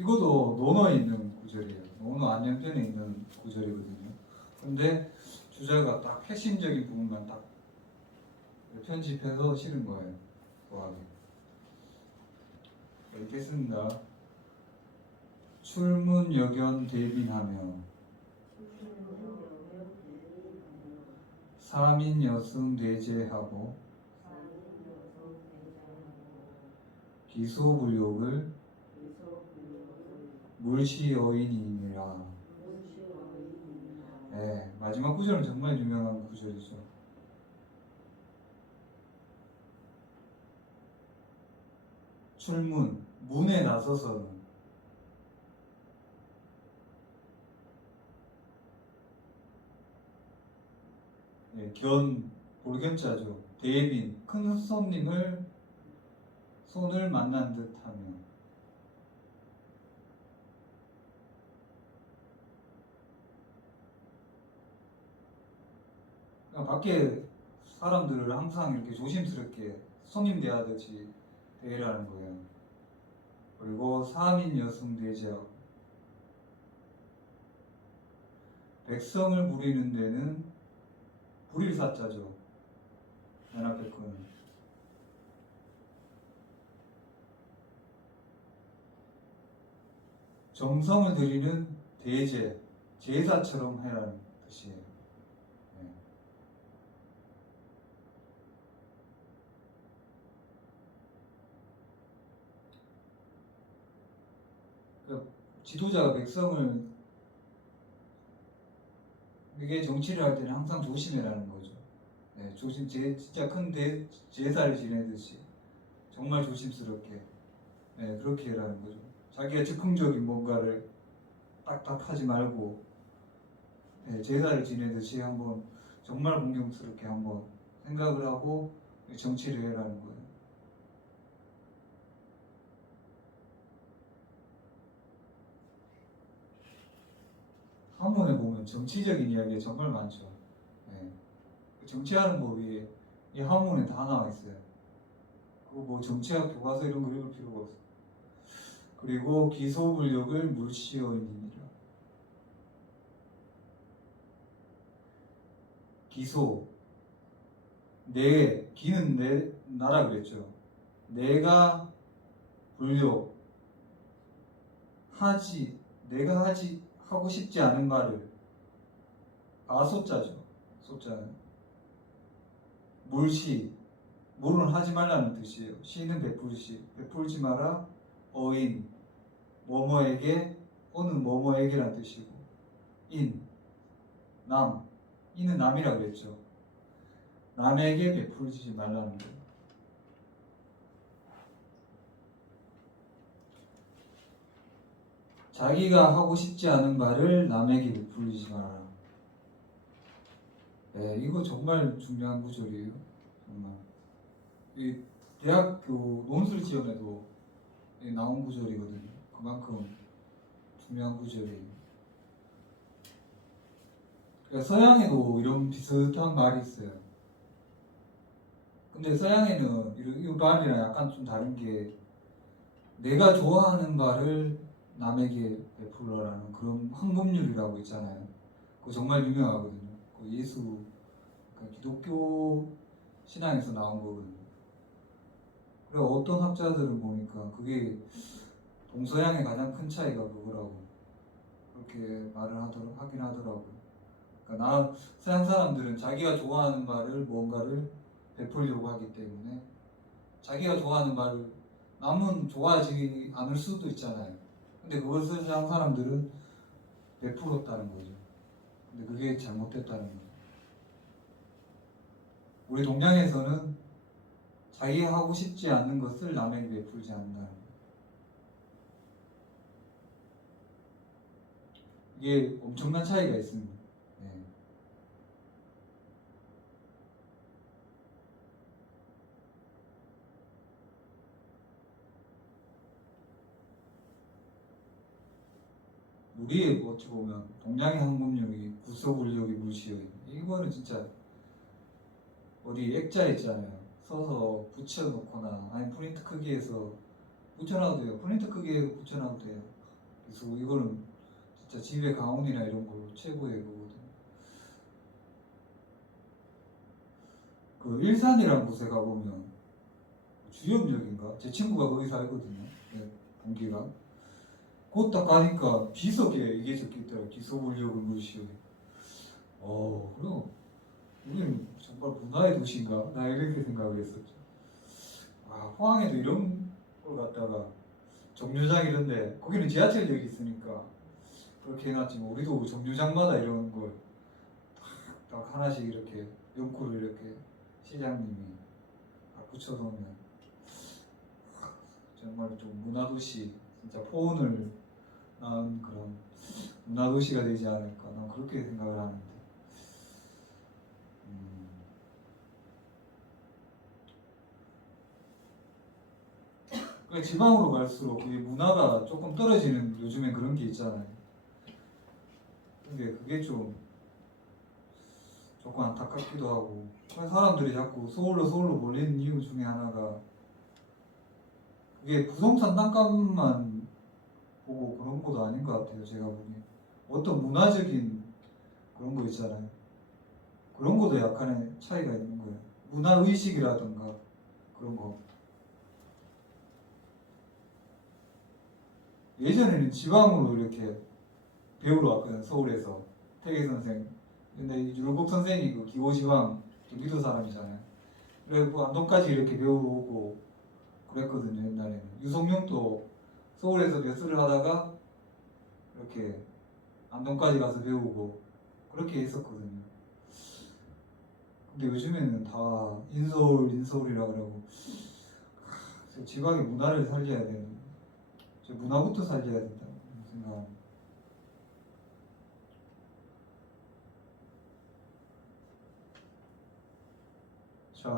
이것도 논어에 있는 구절이에요. 논어 안녕편에 있는 구절이거든요. 근데 주자가 딱 핵심적인 부분만 딱 편집해서 실은 거예요. 소하게. 읽겠습니다. 출문 여견 대빈하며 사민 여승 대제하고 기소불욕을 물시 여인이니라. 네, 마지막 구절은 정말 유명한 구절이죠. 출문, 문에 나서서는 네, 견, 볼견자죠. 대빈, 큰 손님을 손을 만난 듯 하며 밖에 사람들을 항상 이렇게 조심스럽게 손님 대하듯이 대하라는 거예요. 그리고 사민 여승 대제하고 백성을 부리는 데는 불일 사자죠. 맨 앞에 건. 정성을 들이는 대제, 제사처럼 해라는 뜻이에요. 네. 그러니까 지도자가 백성을 이게 정치를 할 때는 항상 조심해라는 거죠. 네, 조심, 제, 진짜 큰 대, 제사를 지내듯이 정말 조심스럽게 네, 그렇게 해라는 거죠. 자기가 즉흥적인 뭔가를 딱딱 하지 말고 네, 제사를 지내듯이 한번 정말 공경스럽게 한번 생각을 하고 정치를 해라는 거예요. 한문에 보면 정치적인 이야기가 정말 많죠. 네. 정치하는 법이 이 한문에 다 나와 있어요. 그거 뭐 정치학 교과서 이런 거 읽을 필요가 없어. 그리고 기소불력을 물시어인이니라. 기소 내 기는 내 나라 그랬죠. 내가 불력 하지 내가 하지 하고 싶지 않은 말을 아소자죠. 소자는 물시 물은 하지 말라는 뜻이에요. 시는 베풀시 베풀지 마라 어인 뭐뭐에게 오는 뭐뭐에게란 뜻이고 인남 이는 남이라 그랬죠. 남에게 베풀지 말라는 거예요. 자기가 하고 싶지 않은 말을 남에게 베풀지 마라. 네, 이거 정말 중요한 구절이에요. 정말. 이 대학교 논술 지원에도 나온 구절이거든요. 그만큼 중요한 구절이에요. 그러니까 서양에도 이런 비슷한 말이 있어요. 근데 서양에는 이 말이랑 약간 좀 다른 게 내가 좋아하는 말을 남에게 베풀어라는 그런 황금률이라고 있잖아요. 그거 정말 유명하거든요. 그 예수 그러니까 기독교 신앙에서 나온 거거든요. 그래 어떤 학자들은 보니까 그게 동서양의 가장 큰 차이가 그거라고 그렇게 말을 하더라 하긴 하더라고요. 그러니까 나 서양 사람들은 자기가 좋아하는 말을 뭔가를 베풀려고 하기 때문에 자기가 좋아하는 말을 남은 좋아하지 않을 수도 있잖아요. 근데 그것을 서양 사람들은 베풀었다는 거죠. 근데 그게 잘못됐다는 거죠. 우리 동양에서는 자기가 하고 싶지 않는 것을 남에게 베풀지 않는다는 거예요. 이게 엄청난 차이가 있습니다. 네. 우리의 어찌 보면 동양의 항공력이 구소불력이 무시여인 이거는 진짜 어디 액자 있잖아요. 써서 붙여놓거나 아니 프린트 크기에서 붙여놔도 돼요. 프린트 크기에 붙여놔도 돼요. 그래서 이거는 진짜 집에 가온이나 이런 걸로 최고의 그거거든요. 그 일산이라는 곳에 가보면 주염역인가? 제 친구가 거기 살거든요. 네, 동기가. 곧딱 가니까 비석에 이게 적혀있더라고. 기소물력을 무시해. 어, 그럼 우리는 정말 문화의 도시인가? 나 이렇게 생각을 했었죠. 아, 포항에도 이런 걸 갖다가 정류장 이런데 거기는 지하철역이 있으니까 그렇게 해놨지만 우리도 정류장마다 이런 걸 딱 하나씩 이렇게 연구를 이렇게 시장님이 다 붙여놓으면 정말 좀 문화도시 진짜 포온을 낳은 그런 문화 도시가 되지 않을까. 난 그렇게 생각을 하는데. 음, 그 지방으로 갈수록 이 문화가 조금 떨어지는 요즘에 그런 게 있잖아요. 근데 그게 좀 조금 안타깝기도 하고. 사람들이 자꾸 서울로 서울로 몰리는 이유 중에 하나가 그게 부동산 땅값만 보고 그런 것도 아닌 것 같아요. 제가 보기엔 어떤 문화적인 그런 거 있잖아요. 그런 것도 약간의 차이가 있는 거예요. 문화 의식이라든가 그런 거. 예전에는 지방으로 이렇게 배우러 왔거든 서울에서 태계 선생. 근데 이 율곡 선생이 그 기호지방 경기도 사람이잖아요. 그래서 안동까지 이렇게 배우고 그랬거든요 옛날에는. 유성룡도 서울에서 매수를 하다가 이렇게 안동까지 가서 배우고 그렇게 했었거든요. 근데 요즘에는 다 인서울 인서울이라 그러고 하, 지방의 문화를 살려야 되는 저 문화부터 살려야 된다 생각합니다. 자.